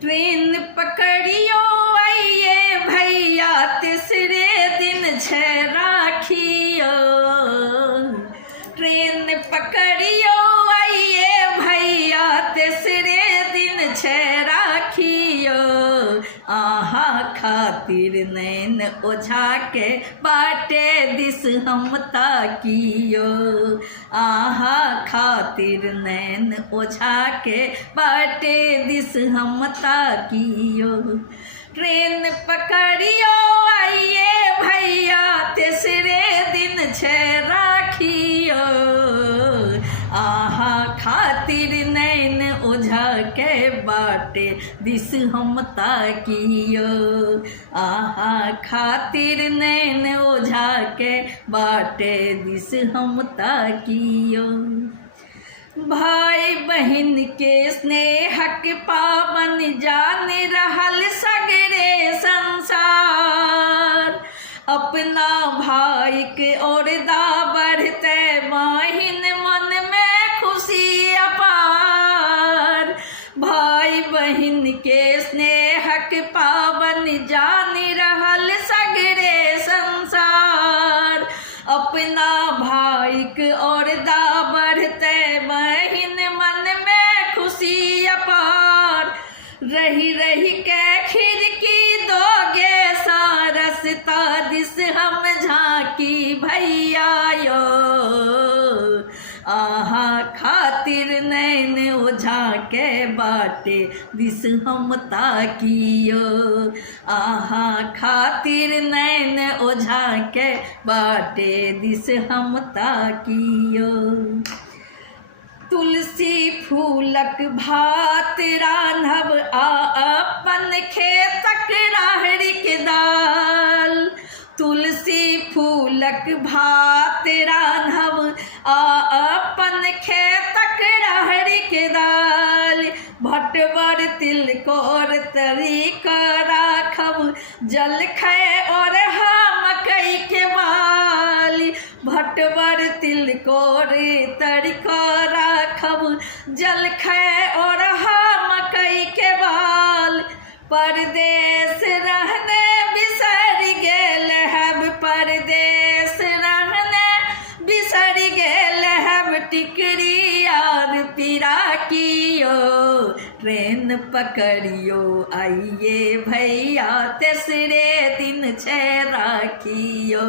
Train पकड़ियो आइए भैया तीसरे दिन छे राखियो। ट्रेन पकड़ियो आइए भैया तीसरे दिन छे राखियो। आहा खातिर नैन ओझा के बाटे दिस हम ताकियो। आहा खातिर नैन ओझा के बाटे दिस हम ताकियो। ट्रेन पकड़ियो आइए भैया तीसरे दिन छे राखियो। आहा खातिर नैन ओझा के बाटे दिस हम ताकियो। आहा खातिर नैन ओझा के बाटे दिस हम ताकियो। भाई बहन के स्नेहक पावन जान रहल सगरे संसार। अपना भाई के और दा बढ़ते बहिन मन में खुशी अपार। भाई बहन के स्नेहक पावन जान रहल सगरे संसार। अपना भाई के और दा बढ़ते बहिन मन में खुशी अपार। रही रही के खिड़की दोगे सारसता दिस हम झांकी भैया यो। आहा खातिर नैन ओझा के बाटे दिस हम ताकियो। आहा खातिर नैन ओझा के बाटे दिस हम ताकियो। तुलसी फूलक भात रान्हब आ अपन खेतक राहरिक दाल। तुलसी फूलक भात रान्हब आ अपन खेतक राहरिक दाल। भटवर तिलकोर तरीक राखब जलखै और मकई के बाल। भटवर तिलकोर तरीक राखब जलखै और मकई के बाल। परदेश रहने बिसर गेल हैब परदेश रहने बिसर गेल हैब टिकरी और पिराकियो। ट्रेन पकड़ियो आइए भैया तीसरे दिन छे राखियो।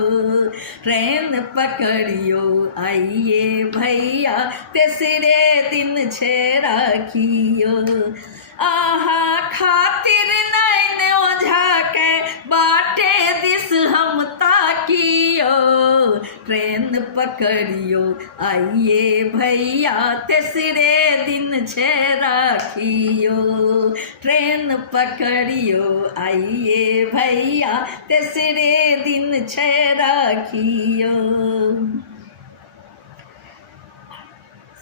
ट्रेन पकड़ियो आइए भैया तीसरे दिन छे राखियो। आहा खातिर नैन ओझा के बाटे दिस हम ताकियो। ट्रेन पकड़ियो आइए भैया तीसरे दिन छे राखियो। ट्रेन पकड़ियो आइए भैया तीसरे दिन छे राखियो।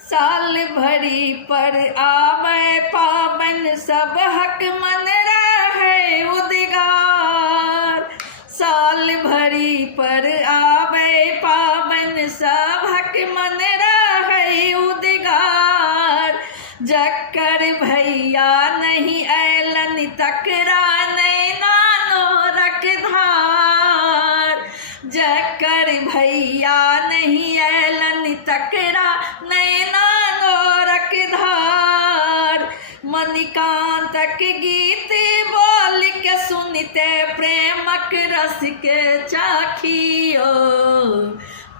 साल भरी पर आवे पावन सब हक मन रहे उद्गार। साल भरी पर आवे पावन सब हक मन रहे उद्गार। जक्कर भैया नहीं ऐलन तकरा नैना नोरक धार। जक्कर भैया नहीं ऐलन तकरा नैना नोरक धार। मणिकांतक गीत बोल के सुनते प्रेमक रस के चाखियो।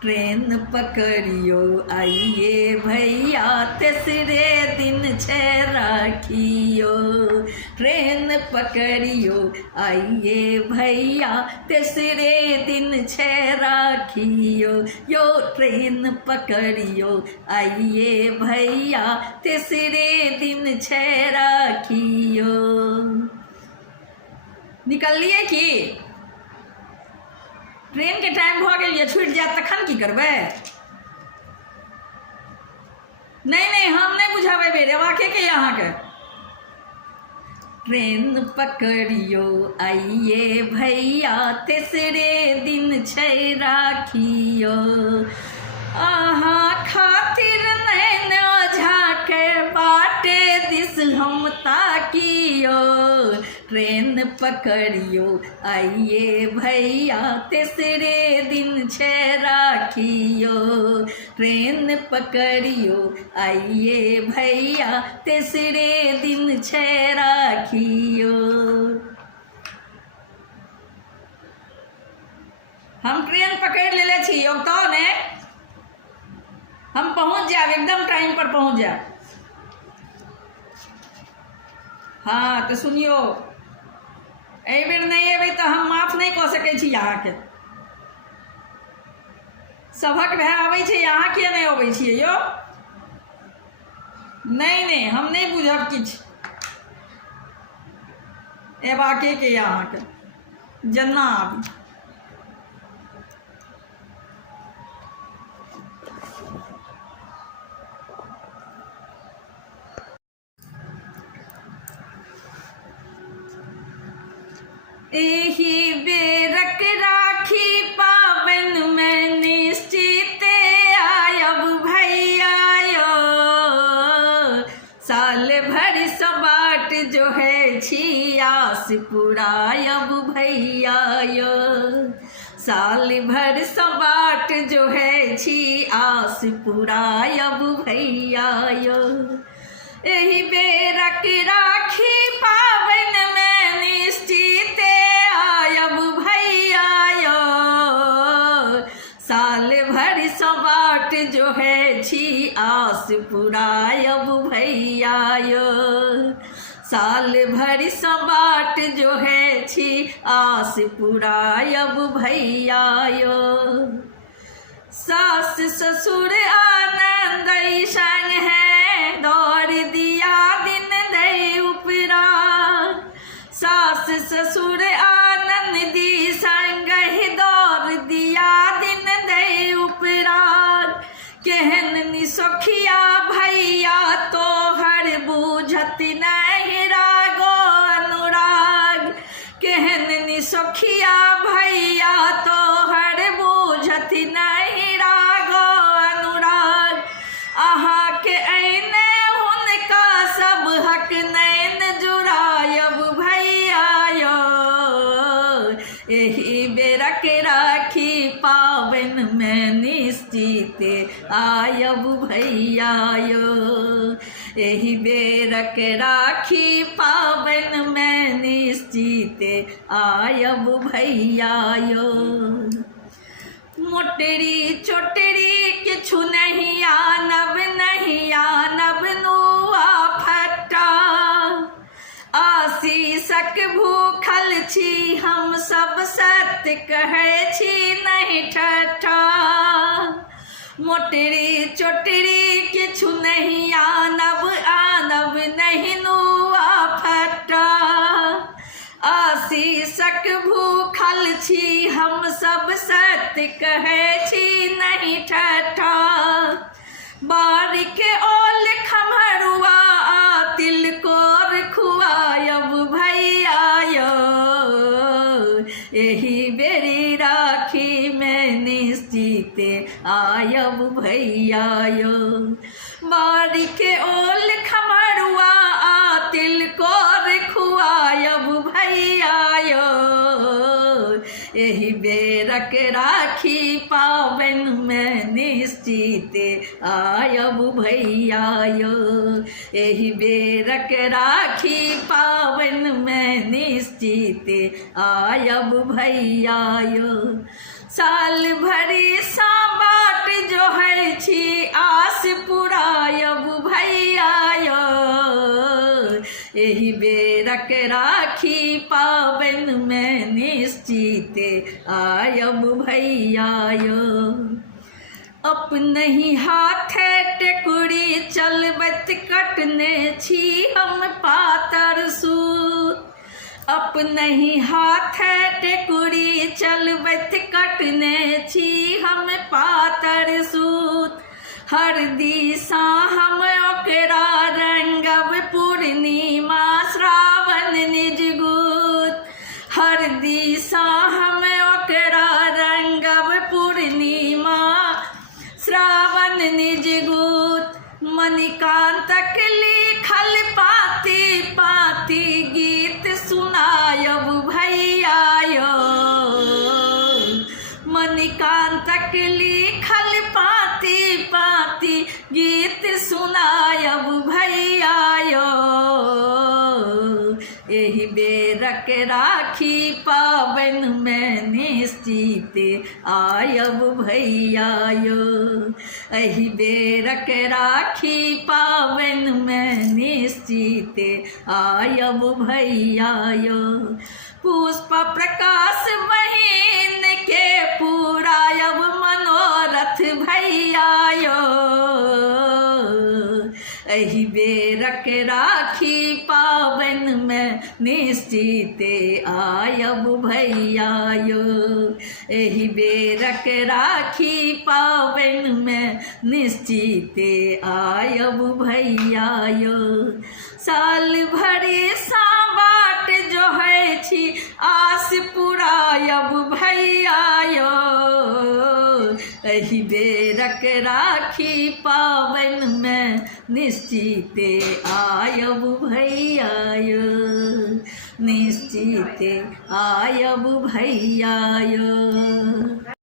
ट्रेन पकड़ियो आइए भैया तीसरे दिन छे राखियो। ट्रेन पकड़ियो आइए भैया तीसरे दिन छे राखियो। यो ट्रेन पकड़ियो आइए भैया तीसरे दिन छे राखियो। निकलिए कि ट्रेन के टाइम भ गेल छूट जात तखन की करबै। नहीं हम नहीं बुझाबे रेवाके के यहाँ के। ट्रेन पकड़ियो आइए भैया तीसरे दिन छै राखियो। आहा खातिर नैन ओझा के बाटे दिस बरिस हम ताकियो, ट्रेन पकड़ियो आइए भैया, तीसरे दिन छे राखियो। ट्रेन पकड़ियो आइए भैया, तीसरे दिन छे राखियो। हम ट्रेन पकड़ लेले छी, तो ने हम पहुंच जाए, एकदम टाइम पर पहुंच जाए। हाँ तो सुनियो, एहि बेर नहीं अबे तो हम माफ नहीं कऽ सकै छी अहाँके। सभक भाई आबै छै, अहाँ किया नहीं अबै छियै यो? नहीं नहीं, हम नहीं बुझब किछ, एबाके के अहाँके जेना आबी। एही बेरक राखी पाबन में निश्चित आयब भैया यो, साल भर सबाट जो है छी आस पुरायब भैया यो। साल भर सबाट जो है छी आस पुरायब भैया यो। एही बेरक राखी पाबन में निश्चित आयब भैया यो, साल भर सबाट जो है छी आस पुरायब भैया यो। साल भर सबाट जो है छी आस पुरायब भैया यो। सास ससुर आनंद संग है, दौड़ दिया दिन दई उपरा। सास ससुर आनंद दी संग दौड़ दिया दिन दई उपरा। केहन निसखिया भैया तो हर बूझत नहीं रागो अनुराग। केहन निसखिया भैया तो हर बूझत नहीं रागो अनुराग। अहाँ के ऐने हुनका सब हक नैन जुड़ायब भैया यो। एही बेरक राखी पाबन में निश्चित आयब भैया यो। एही बेरक राखी पाबन में निश्चित आयब भैया यो। मोटरी चोटरी किछु नहीं आनब, नहीं आनब नुआ फट्टा। आशीषक भूखल छी हम सब, सत्य कहै छी नहीं ठट्ठा। मोटरी चोटरी किछु नहीं आनब, आनब नहीं नुआ फट्टा। आशीषक भूखल छी हम सब, सत्य कहै छी नहीं ठट्ठा। बारिक ओल खमरुआ आ तिलकोर खुआयब भैया यो। एही बेरी राखी में निश्चित आयब भैया यो। बारिक ओल खमरुआ आ तिलकोर खुआयब भैया यो। एही बेरक राखी पाबन में निश्चित आयब भैया यो। एही बेरक राखी पाबन में निश्चित आयब भैया यो। साल भरी साबाट जो है छी आस पुरायब भैया यो। एही बेरक राखी पाबन में निश्चित आयब भैया यो। अपने ही हाथे टेकुरी चलबत कटने छी हम पातर सूत। अपने ही हाथे टेकुरी चलबत कटने छी हम पातर सूत। हर दिशा हम ओकरा रंगब पूर्णिमा श्रावण निजगुत। हर दिशा हम ओकरा रंगब पूर्णिमा श्रावण निजगुत। मणिकांतक लिखल पान राखी पावन में निश्चित आयब भैया यो। एहि बेरक राखी पावन में निश्चित आयब भैया यो। पुष्प प्रकाश बहिन के पुरायब मनोरथ भैया यो। एहि बेरक राखी पावन में निश्चित आयब भैया यो। एहि बेरक राखी पावन में निश्चित आयब भैया यो। साल भरि सा बाट जो है छी आस पुरायब भैया यो। एहि बेरक राखी पावन में निश्चित आयब भैया यो। निश्चित आयब भैया यो।